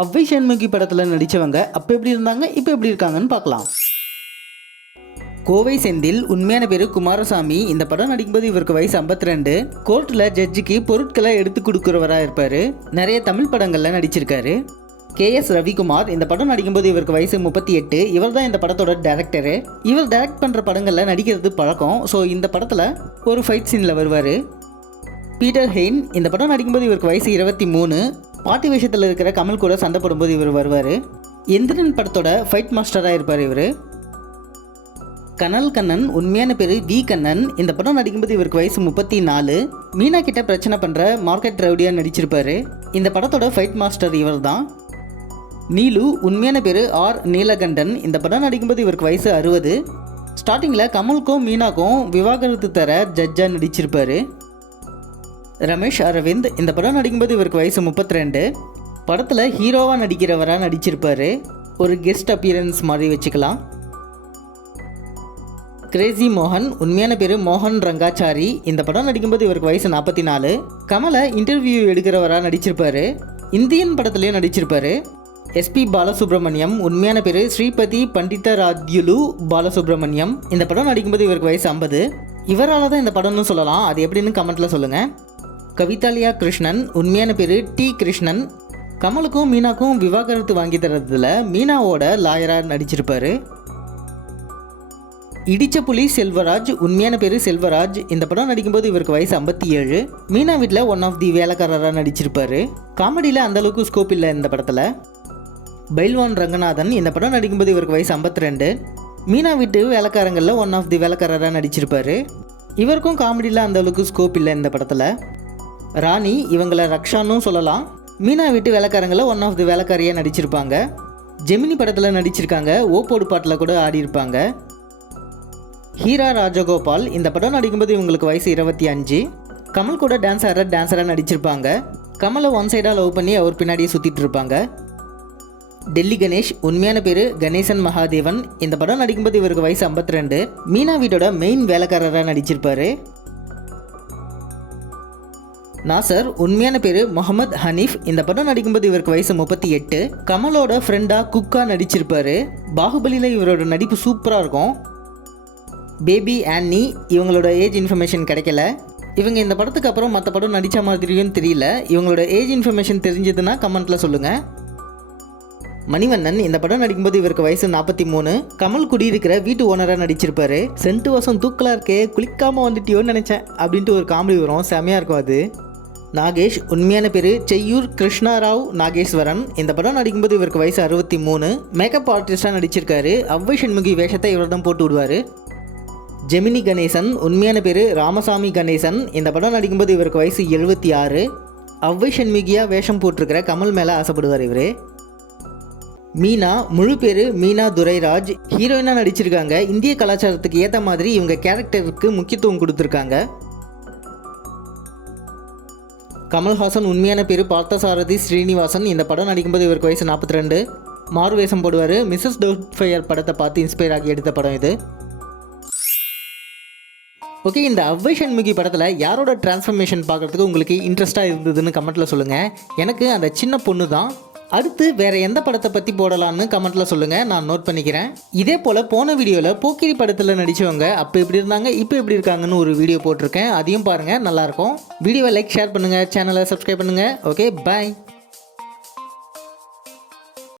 அவ்வை சண்முகி படத்தில் நடித்தவங்க அப்போ எப்படி இருந்தாங்க, இப்போ எப்படி இருக்காங்கன்னு பார்க்கலாம். கோவை செந்தில், உண்மையான பேர் குமாரசாமி. இந்த படம் நடிக்கும்போது இவருக்கு வயசு 52. கோர்ட்டில் ஜட்ஜுக்கு பொருட்களை எடுத்து கொடுக்குறவராக இருப்பார். நிறைய தமிழ் படங்களில் நடிச்சிருக்காரு. KS ரவிக்குமார், இந்த படம் நடிக்கும்போது இவருக்கு வயசு 38. இவர் தான் இந்த படத்தோட டேரக்டரு. இவர் டைரக்ட் பண்ணுற படங்களில் நடிக்கிறது பழக்கம். ஸோ இந்த படத்தில் ஒரு ஃபைட் சீனில் வருவார். பீட்டர் ஹெயின், இந்த படம் நடிக்கும்போது இவருக்கு வயசு 23. பாட்டி வேஷத்தில் இருக்கிற கமல் கூட சண்டை போடும்போது இவர் வருவார். எந்திரன் படத்தோட ஃபைட் மாஸ்டராக இருப்பார் இவர். கனல் கண்ணன், உண்மையான பேர் வி கண்ணன். இந்த படம் நடிக்கும்போது இவருக்கு வயசு 34. மீனா கிட்ட பிரச்சனை பண்ணுற மார்க்கெட் ரவுடியாக நடிச்சிருப்பார். இந்த படத்தோட ஃபைட் மாஸ்டர் இவர் தான். நீலு, உண்மையான பேர் R நீலகண்டன். இந்த படம் நடிக்கும்போது இவருக்கு வயசு 60. ஸ்டார்டிங்கில் கமலுக்கும் மீனாக்கும் விவாகரத்து தர ஜட்ஜாக நடிச்சிருப்பார். ரமேஷ் அரவிந்த், இந்த படம் நடிக்கும்போது இவருக்கு வயசு 32. படத்தில் ஹீரோவாக நடிக்கிறவராக நடிச்சிருப்பார். ஒரு கெஸ்ட் அப்பியரன்ஸ் மாதிரி வச்சுக்கலாம். கிரேசி மோகன், உண்மையான பேர் மோகன் ரங்காச்சாரி. இந்த படம் நடிக்கும்போது இவருக்கு வயசு 44. கமலை இன்டர்வியூ எடுக்கிறவராக நடிச்சிருப்பார். இந்தியன் படத்துலேயும் நடிச்சிருப்பார். SP பாலசுப்ரமணியம், உண்மையான பேர் ஸ்ரீபதி பண்டிதராத்யுலு பாலசுப்ரமணியம். இந்த படம் நடிக்கும்போது இவருக்கு வயசு 50. இவரால் தான் இந்த படம்னு சொல்லலாம். அது எப்படின்னு கமெண்ட்டில் சொல்லுங்கள். கவிதாலியா கிருஷ்ணன், உண்மையான பேர் T கிருஷ்ணன். கமலுக்கும் மீனாக்கும் விவாகரத்து வாங்கி தரதுல மீனாவோட லாயராக நடிச்சிருப்பார். இடிச்ச புலி செல்வராஜ், உண்மையான பேர் செல்வராஜ். இந்த படம் நடிக்கும்போது இவருக்கு வயசு 57. மீனா வீட்டில் ஒன் ஆஃப் தி வேலைக்காரராக நடிச்சிருப்பார். காமெடியில் அந்தளவுக்கு ஸ்கோப் இல்லை இந்த படத்தில். பைல்வான் ரங்கநாதன், இந்த படம் நடிக்கும்போது இவருக்கு வயசு 52. மீனா வீட்டு வேலைக்காரங்களில் ஒன் ஆஃப் தி வேலைக்காரராக நடிச்சிருப்பார். இவருக்கும் காமெடியில் அந்தளவுக்கு ஸ்கோப் இல்லை இந்த படத்தில். ராணி, இவங்களை ரக்ஷானும் சொல்லலாம். மீனா வீட்டு வேலைக்காரங்களில் ஒன் ஆஃப் தி வேலைக்காரியாக நடிச்சிருப்பாங்க. ஜெமினி படத்தில் நடிச்சிருக்காங்க. ஓப்போடு பாட்டில் கூட ஆடி இருப்பாங்க. ஹீரா ராஜகோபால், இந்த படம் நடிக்கும்போது இவங்களுக்கு வயசு 25. கமல் கூட டான்ஸராக நடிச்சிருப்பாங்க. கமலை ஒன் சைடாக லவ் பண்ணி அவர் பின்னாடியே சுற்றிட்டு இருப்பாங்க. டெல்லி கணேஷ், உண்மையான பேர் கணேசன் மகாதேவன். இந்த படம் நடிக்கும்போது இவருக்கு வயசு 52. மீனா வீட்டோட மெயின் வேலைக்காரராக நடிச்சிருப்பார். நாசர், உண்மையான பேர் முகமது ஹனீஃப். இந்த படம் நடிக்கும்போது இவருக்கு வயசு 38. கமலோட ஃப்ரெண்டாக குக்கா நடிச்சிருப்பார். பாகுபலியில் இவரோட நடிப்பு சூப்பராக இருக்கும். பேபி ஆன்னி, இவங்களோட ஏஜ் இன்ஃபர்மேஷன் கிடைக்கல. இவங்க இந்த படத்துக்கு அப்புறம் மற்ற படம் நடித்த மாதிரியும் தெரியல. இவங்களோட ஏஜ் இன்ஃபர்மேஷன் தெரிஞ்சதுன்னா கமெண்ட்டில் சொல்லுங்கள். மணிவண்ணன், இந்த படம் நடிக்கும்போது இவருக்கு வயசு 43. கமல் குடியிருக்கிற வீட்டு ஓனராக நடிச்சிருப்பார். சென்ட்டு வாசம் தூக்கலாக இருக்கே, குளிக்காமல் வந்துட்டியோன்னு நினச்சேன் அப்படின்ட்டு ஒரு காமெடி வரும், செமையாக இருக்கும் அது. நாகேஷ், உண்மையான பேர் செய்யூர் கிருஷ்ணாராவ் நாகேஸ்வரன். இந்த படம் நடிக்கும்போது இவருக்கு வயசு 63. மேக்கப் ஆர்டிஸ்டாக நடிச்சிருக்காரு. அவ்வை சண்முகி வேஷத்தை இவர் தான் போட்டு விடுவார். ஜெமினி கணேசன், உண்மையான பேர் ராமசாமி கணேசன். இந்த படம் நடிக்கும்போது இவருக்கு வயசு 76. அவ்வை சண்முகியாக வேஷம் போட்டிருக்கிற கமல் மேலே ஆசைப்படுவார் இவர். மீனா, முழு பேர் மீனா துரைராஜ். ஹீரோயினாக நடிச்சிருக்காங்க. இந்திய கலாச்சாரத்துக்கு ஏற்ற மாதிரி இவங்க கேரக்டருக்கு முக்கியத்துவம் கொடுத்துருக்காங்க. கமல்ஹாசன், உண்மையான பேர் பார்த்தசாரதி ஸ்ரீனிவாசன். இந்த படம் நடிக்கும்போது இவருக்கு வயசு 42. மாறு வேஷம் போடுவார். மிஸ்ஸஸ் டவுட்ஃபயர் படத்தை பார்த்து இன்ஸ்பயர் ஆகி எடுத்த படம் இது. ஓகே, இந்த அவ்வை சண்முகி படத்தில் யாரோட டிரான்ஸ்ஃபர்மேஷன் பார்க்குறதுக்கு உங்களுக்கு இன்ட்ரெஸ்ட்டாக இருந்ததுன்னு கமெண்ட்டில் சொல்லுங்கள். எனக்கு அந்த சின்ன பொண்ணு தான். அடுத்து வேறு எந்த படத்தை பற்றி போடலான்னு கமெண்ட்டில் சொல்லுங்கள், நான் நோட் பண்ணிக்கிறேன். இதே போல் போன வீடியோவில் போக்கிரி படத்தில் நடித்தவங்க அப்போ எப்படி இருந்தாங்க, இப்போ எப்படி இருக்காங்கன்னு ஒரு வீடியோ போட்டிருக்கேன். அதையும் பாருங்கள், நல்லாயிருக்கும். வீடியோவை லைக், ஷேர் பண்ணுங்கள், சேனலை சப்ஸ்கிரைப் பண்ணுங்கள். ஓகே, பாய்.